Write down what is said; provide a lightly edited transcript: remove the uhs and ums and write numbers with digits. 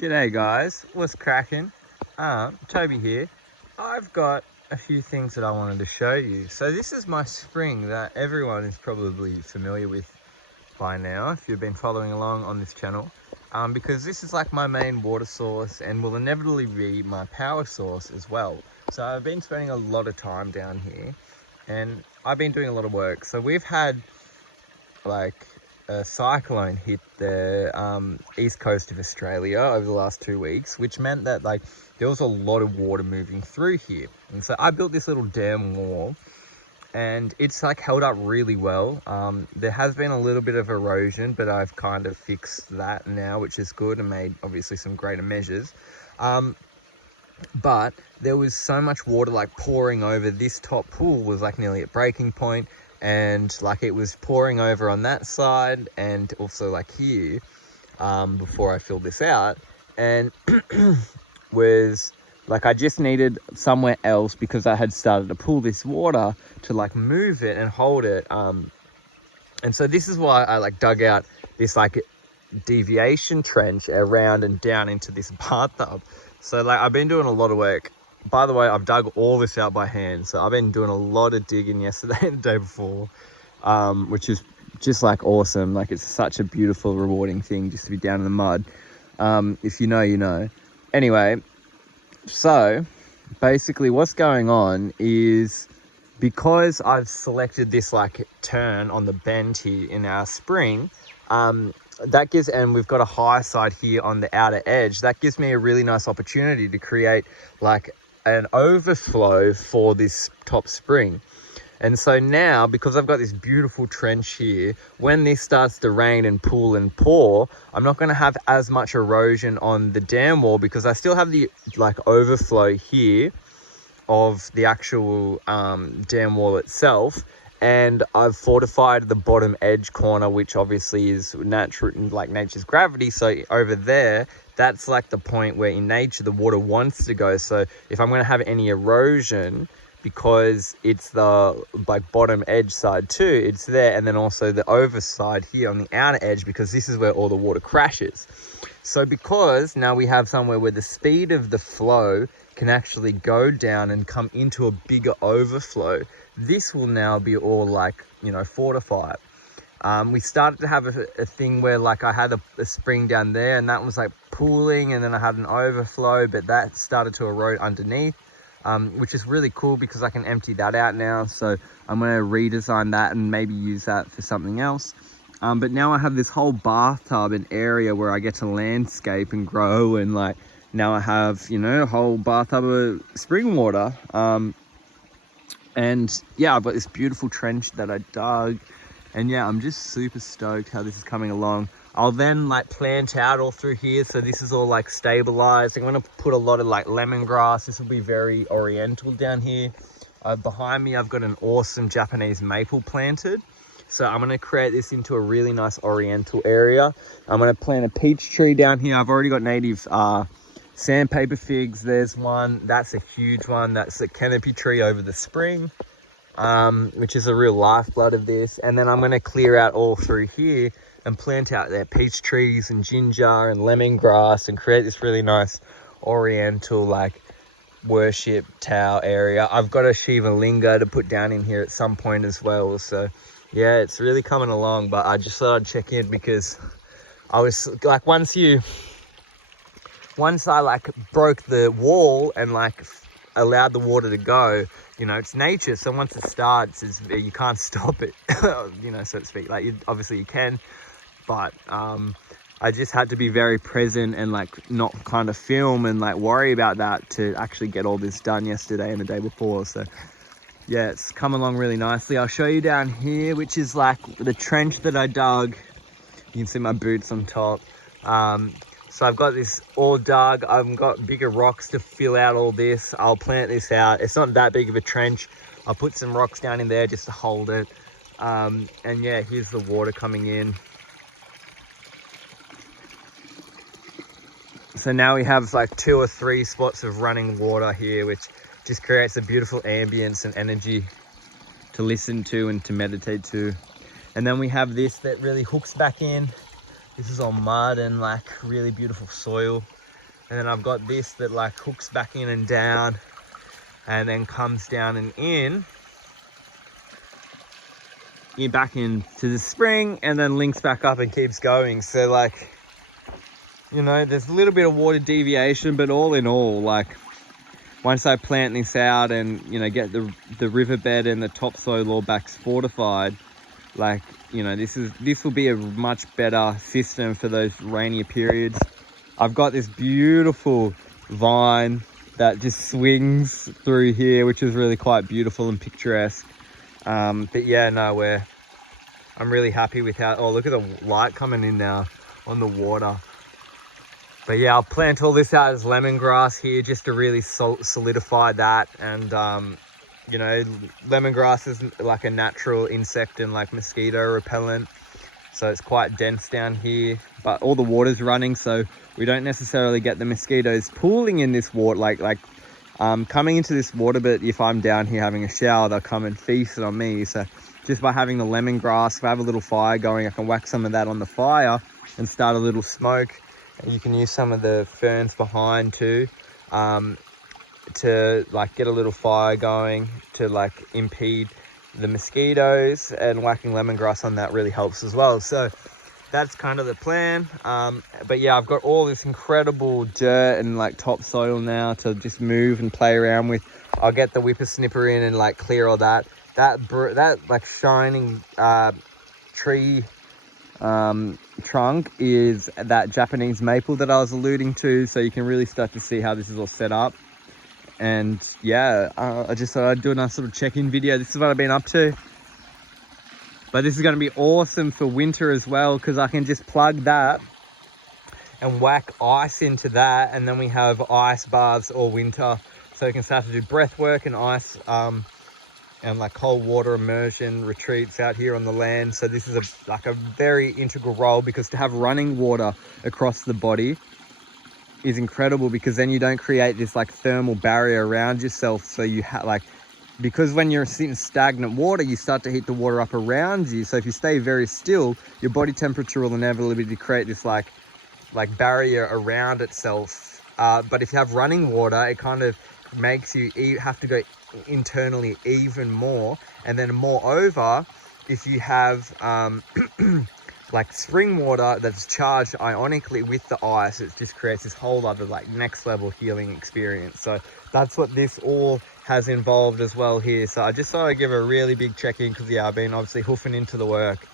G'day guys, what's cracking? Toby here. I've got a few things that I wanted to show you. So this is my spring that everyone is probably familiar with by now if you've been following along on this channel, because this is like my main water source and will inevitably be my power source as well. So I've been spending a lot of time down here and I've been doing a lot of work. So we've had like a cyclone hit the east coast of Australia over the last 2 weeks, which meant that like there was a lot of water moving through here. And so I built this little dam wall and it's like held up really well. There has been a little bit of erosion, but I've kind of fixed that now, which is good, and made obviously some greater measures. But there was so much water like pouring over. This top pool was like nearly at breaking point, and like it was pouring over on that side and also like here, before I filled this out, and was like I just needed somewhere else because I had started to pull this water to like move it and hold it, and so this is why I like dug out this like deviation trench around and down into this bathtub. So like I've been doing a lot of work. By the way, I've dug all this out by hand. So I've been doing a lot of digging yesterday and the day before, which is just like awesome. Like it's such a beautiful, rewarding thing just to be down in the mud. If you know, you know. Anyway, so basically what's going on is because I've selected this like turn on the bend here in our spring, that gives, and we've got a high side here on the outer edge, that gives me a really nice opportunity to create like an overflow for this top spring. And so now, because I've got this beautiful trench here, when this starts to rain and pool and pour, I'm not going to have as much erosion on the dam wall because I still have the like overflow here of the actual dam wall itself. And I've fortified the bottom edge corner, which obviously is nature's gravity. So over there, that's like the point where in nature the water wants to go. So if I'm going to have any erosion, because it's the like bottom edge side too, it's there. And then also the overside here on the outer edge, because this is where all the water crashes. So because now we have somewhere where the speed of the flow can actually go down and come into a bigger overflow, this will now be all like, you know, fortified. We started to have a thing where like I had a spring down there and that was like pooling, and then I had an overflow, but that started to erode underneath, which is really cool because I can empty that out now. So I'm going to redesign that and maybe use that for something else. But now I have this whole bathtub and area where I get to landscape and grow, and like now I have, you know, a whole bathtub of spring water. And yeah, I've got this beautiful trench that I dug, and yeah, I'm just super stoked how this is coming along. I'll then like plant out all through here, so this is all like stabilized. I'm going to put a lot of like lemongrass. This will be very oriental down here. Behind me I've got an awesome Japanese maple planted, so I'm going to create this into a really nice oriental area. I'm going to plant a peach tree down here. I've already got native sandpaper figs. There's one, that's a huge one. That's a canopy tree over the spring, which is a real lifeblood of this. And then I'm going to clear out all through here and plant out there peach trees and ginger and lemongrass and create this really nice oriental like worship tower area. I've got a Shiva linga to put down in here at some point as well. So yeah, it's really coming along. But I just thought I'd check in because I was like, once I like broke the wall and like allowed the water to go, you know, it's nature. So once it starts, you can't stop it, you know, so to speak. Like obviously you can, but I just had to be very present and like not kind of film and like worry about that to actually get all this done yesterday and the day before. So yeah, it's come along really nicely. I'll show you down here, which is like the trench that I dug. You can see my boots on top. So I've got this all dug. I've got bigger rocks to fill out all this. I'll plant this out. It's not that big of a trench. I'll put some rocks down in there just to hold it. And yeah, here's the water coming in. So now we have like 2 or 3 spots of running water here, which just creates a beautiful ambience and energy to listen to and to meditate to. And then we have this that really hooks back in. This is all mud and like really beautiful soil. And then I've got this that like hooks back in and down, and then comes down and in. You're back into the spring, and then links back up and keeps going. So like, you know, there's a little bit of water deviation, but all in all, like, once I plant this out and, you know, get the riverbed and the topsoil all back fortified, like, you know, this will be a much better system for those rainier periods. I've got this beautiful vine that just swings through here, which is really quite beautiful and picturesque. But yeah, no, I'm really happy with how, oh, look at the light coming in now on the water. But yeah, I'll plant all this out as lemongrass here just to really solidify that. And, you know, lemongrass is like a natural insect and like mosquito repellent. So it's quite dense down here, but all the water's running, so we don't necessarily get the mosquitoes pooling in this water, coming into this water. But if I'm down here having a shower, they'll come and feast on me. So just by having the lemongrass, if I have a little fire going, I can whack some of that on the fire and start a little smoke. You can use some of the ferns behind too, to like get a little fire going to like impede the mosquitoes, and whacking lemongrass on that really helps as well. So that's kind of the plan. But yeah, I've got all this incredible dirt and like topsoil now to just move and play around with. I'll get the whippersnipper in and like clear all that. That like shining tree trunk is that Japanese maple that I was alluding to, so you can really start to see how this is all set up. And yeah, I just thought I'd do a nice little check-in video. This is what I've been up to. But this is going to be awesome for winter as well, because I can just plug that and whack ice into that, and then we have ice baths all winter, so you can start to do breath work and ice and like cold water immersion retreats out here on the land. So this is like a very integral role, because to have running water across the body is incredible, because then you don't create this like thermal barrier around yourself. So you because when you're sitting stagnant water, you start to heat the water up around you. So if you stay very still, your body temperature will inevitably create this like barrier around itself. But if you have running water, it kind of makes you have to go internally even more. And then moreover, if you have like spring water that's charged ionically with the ice, it just creates this whole other like next level healing experience. So that's what this all has involved as well here. So I just thought I'd give a really big check-in, because yeah, I've been obviously hoofing into the work.